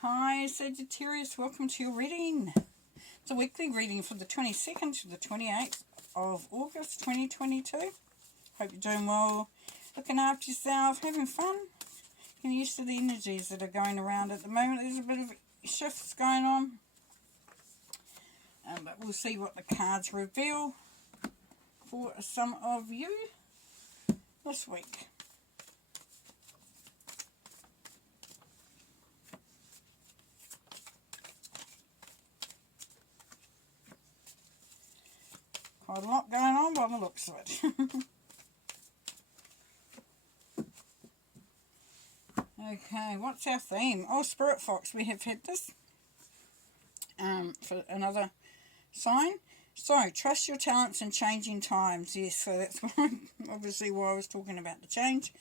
Hi Sagittarius, welcome to your reading. It's a weekly reading for the 22nd to the 28th of August 2022. Hope you're doing well, looking after yourself, having fun, getting used to the energies that are going around at the moment. There's a bit of shifts going on, but we'll see what the cards reveal for some of you this week. Quite a lot going on by the looks of it. Okay, what's our theme? Oh, Spirit Fox, we have had this for another sign. So, trust your talents in changing times. Yes, so that's obviously why I was talking about the change.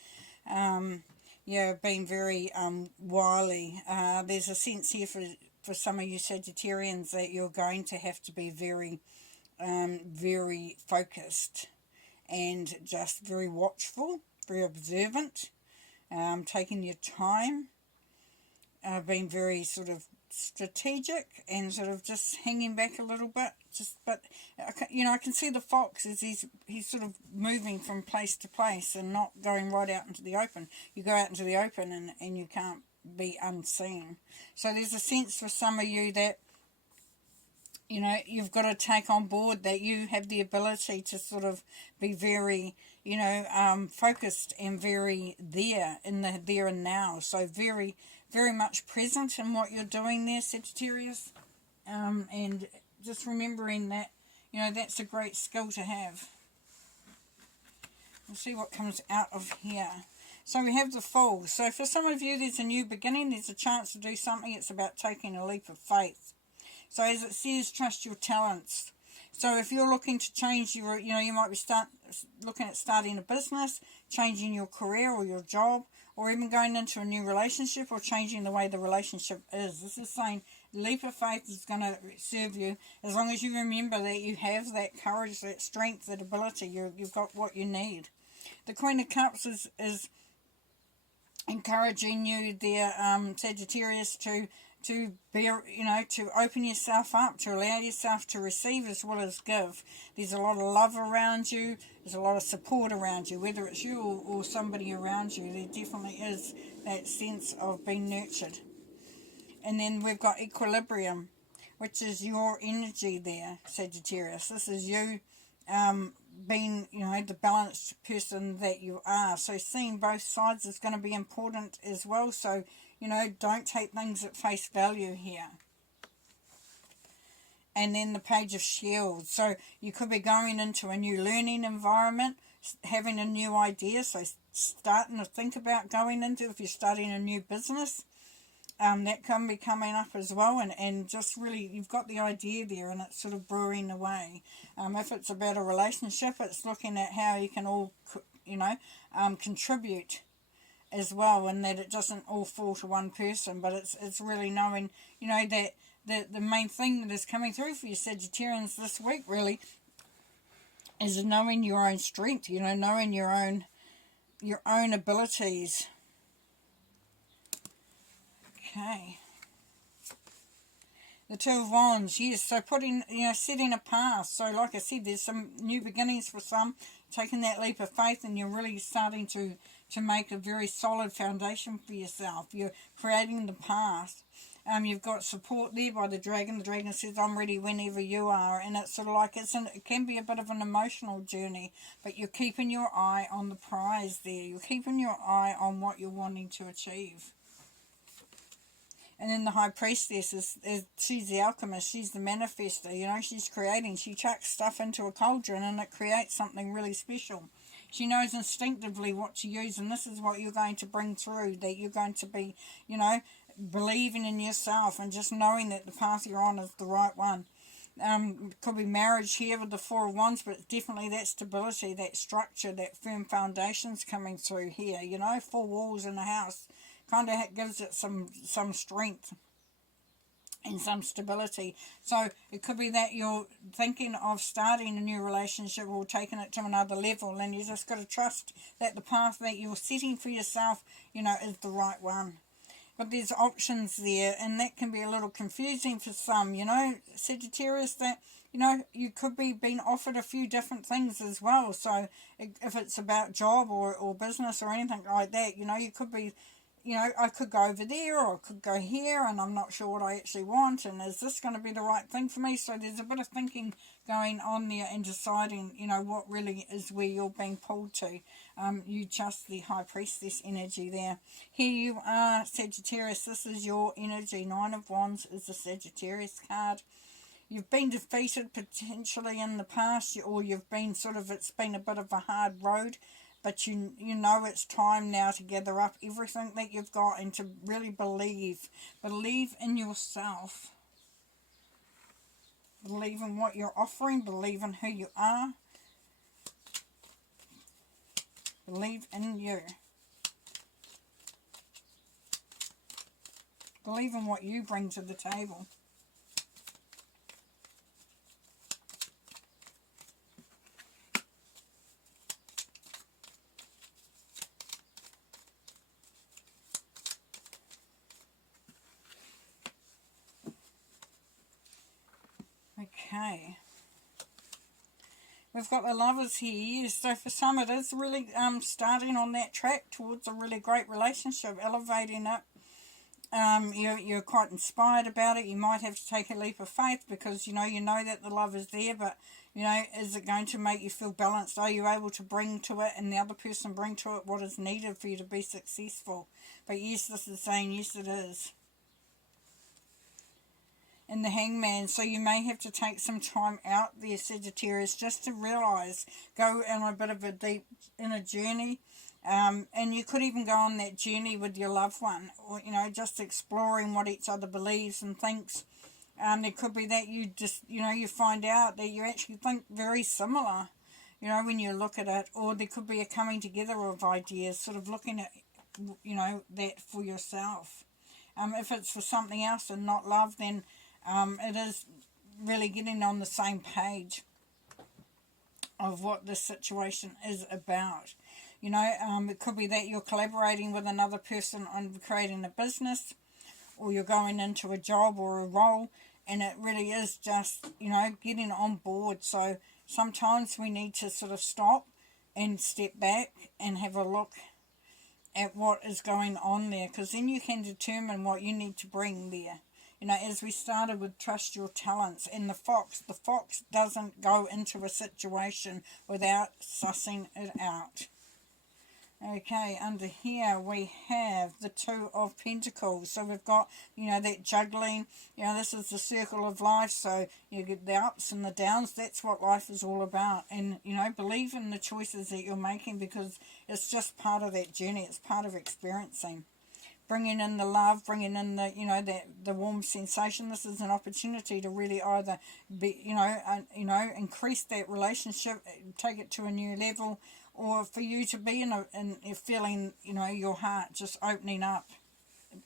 Yeah, being very wily. There's a sense here for some of you Sagittarians that you're going to have to be very focused and just very watchful, very observant, taking your time, being very sort of strategic and sort of just hanging back a little bit. But I can see the fox as he's sort of moving from place to place and not going right out into the open. You go out into the open and you can't be unseen. So there's a sense for some of you that you've got to take on board that you have the ability to sort of be very, focused and very there in the there and now. So very, very much present in what you're doing there, Sagittarius. And just remembering that, that's a great skill to have. We'll see what comes out of here. So we have the Fool. So for some of you, there's a new beginning. There's a chance to do something. It's about taking a leap of faith. So as it says, trust your talents. So if you're looking to change your, you might be looking at starting a business, changing your career or your job, or even going into a new relationship or changing the way the relationship is. This is saying leap of faith is going to serve you as long as you remember that you have that courage, that strength, that ability. You've got what you need. The Queen of Cups is encouraging you there, Sagittarius, to be, to open yourself up, to allow yourself to receive as well as give. There's a lot of love around you. There's a lot of support around you, whether it's you or somebody around you. There definitely is that sense of being nurtured. And then we've got equilibrium, which is your energy there, Sagittarius. This is you being, the balanced person that you are. So seeing both sides is going to be important as well. So, don't take things at face value here. And then the Page of Shields. So you could be going into a new learning environment, having a new idea. So starting to think about going into, if you're starting a new business, that can be coming up as well. And just really, you've got the idea there and it's sort of brewing away. If it's about a relationship, it's looking at how you can all, contribute as well, and that it doesn't all fall to one person, but it's really knowing, that the main thing that is coming through for you Sagittarians this week really is knowing your own strength, knowing your own abilities. Okay. The Two of Wands, yes, so putting, setting a path. So like I said, there's some new beginnings for some, taking that leap of faith, and you're really starting to make a very solid foundation for yourself. You're creating the path. You've got support there by the Dragon. The Dragon says, I'm ready whenever you are. And it's sort of like, it can be a bit of an emotional journey, but you're keeping your eye on the prize there. You're keeping your eye on what you're wanting to achieve. And then the High Priestess she's the alchemist, she's the manifester, she's creating. She chucks stuff into a cauldron and it creates something really special. She knows instinctively what to use, and this is what you're going to bring through, that you're going to be, believing in yourself and just knowing that the path you're on is the right one. Could be marriage here with the Four of Wands, but definitely that stability, that structure, that firm foundations coming through here. 4 walls in the house kind of gives it some strength and some stability. So it could be that you're thinking of starting a new relationship or taking it to another level, and you just got to trust that the path that you're setting for yourself, is the right one. But there's options there, and that can be a little confusing for some, you know, Sagittarius, that, you know, you could be being offered a few different things as well. So if it's about job or business or anything like that, you know, you could be, you know, I could go over there or I could go here, and I'm not sure what I actually want, and is this going to be the right thing for me? So there's a bit of thinking going on there and deciding, you know, what really is where you're being pulled to. You just the High Priestess energy there. Here you are, Sagittarius. This is your energy. 9 of Wands is the Sagittarius card. You've been defeated potentially in the past, or you've been sort of, it's been a bit of a hard road, but you know it's time now to gather up everything that you've got and to really believe in yourself, believe in what you're offering, believe in who you are, believe in you, believe in what you bring to the table. Okay, we've got the Lovers here. So for some it is really starting on that track towards a really great relationship, elevating it. You're quite inspired about it. You might have to take a leap of faith because you know that the love is there, but you know, is it going to make you feel balanced? Are you able to bring to it and the other person bring to it what is needed for you to be successful? But yes, this is saying yes, it is. And the Hangman, so you may have to take some time out there, Sagittarius, just to realise, go on a bit of a deep inner journey, and you could even go on that journey with your loved one, or you know, just exploring what each other believes and thinks. There could be that you just, you know, you find out that you actually think very similar, you know, when you look at it, or there could be a coming together of ideas, sort of looking at, you know, that for yourself. If it's for something else and not love, then it is really getting on the same page of what this situation is about. You know, it could be that you're collaborating with another person on creating a business, or you're going into a job or a role, and it really is just, you know, getting on board. So sometimes we need to sort of stop and step back and have a look at what is going on there, because then you can determine what you need to bring there. You know, as we started with trust your talents, and the fox doesn't go into a situation without sussing it out. Okay, under here we have the 2 of Pentacles. So we've got, you know, that juggling. You know, this is the circle of life. So you get the ups and the downs. That's what life is all about. And, you know, believe in the choices that you're making, because it's just part of that journey. It's part of experiencing. Bringing in the love, bringing in the, you know, the warm sensation. This is an opportunity to really either be, you know, increase that relationship, take it to a new level, or for you to be in a feeling, you know, your heart just opening up,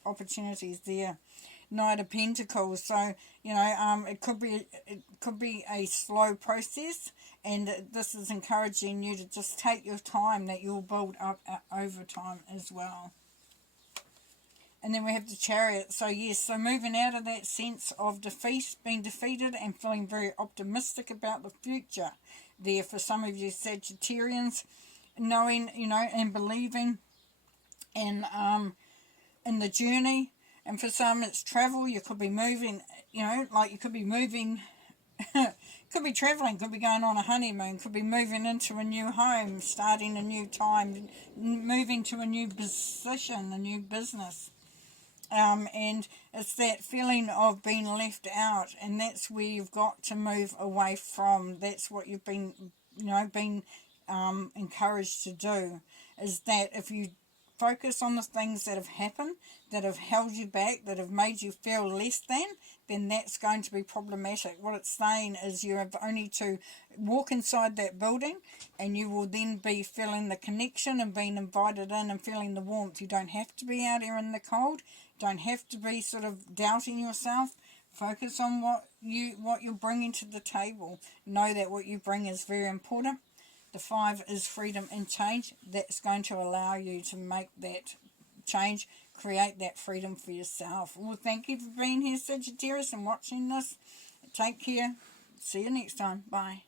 opportunities there. Knight of Pentacles. So, you know, it could be a slow process, and this is encouraging you to just take your time, that you'll build up over time as well. And then we have the Chariot. So yes, so moving out of that sense of defeat, being defeated, and feeling very optimistic about the future there for some of you Sagittarians, knowing, you know, and believing in the journey. And for some it's travel. You could be moving, you know, like you could be moving, could be travelling, could be going on a honeymoon, could be moving into a new home, starting a new time, moving to a new position, a new business. And it's that feeling of being left out, and that's where you've got to move away from. That's what you've been, you know, encouraged to do, is that if you focus on the things that have happened, that have held you back, that have made you feel less than, then that's going to be problematic. What it's saying is you have only to walk inside that building, and you will then be feeling the connection and being invited in and feeling the warmth. You don't have to be out here in the cold. Don't have to be sort of doubting yourself. Focus on what you're bringing to the table. Know that what you bring is very important. The 5 is freedom and change. That's going to allow you to make that change, create that freedom for yourself. Well, thank you for being here, Sagittarius, and watching this. Take care. See you next time. Bye.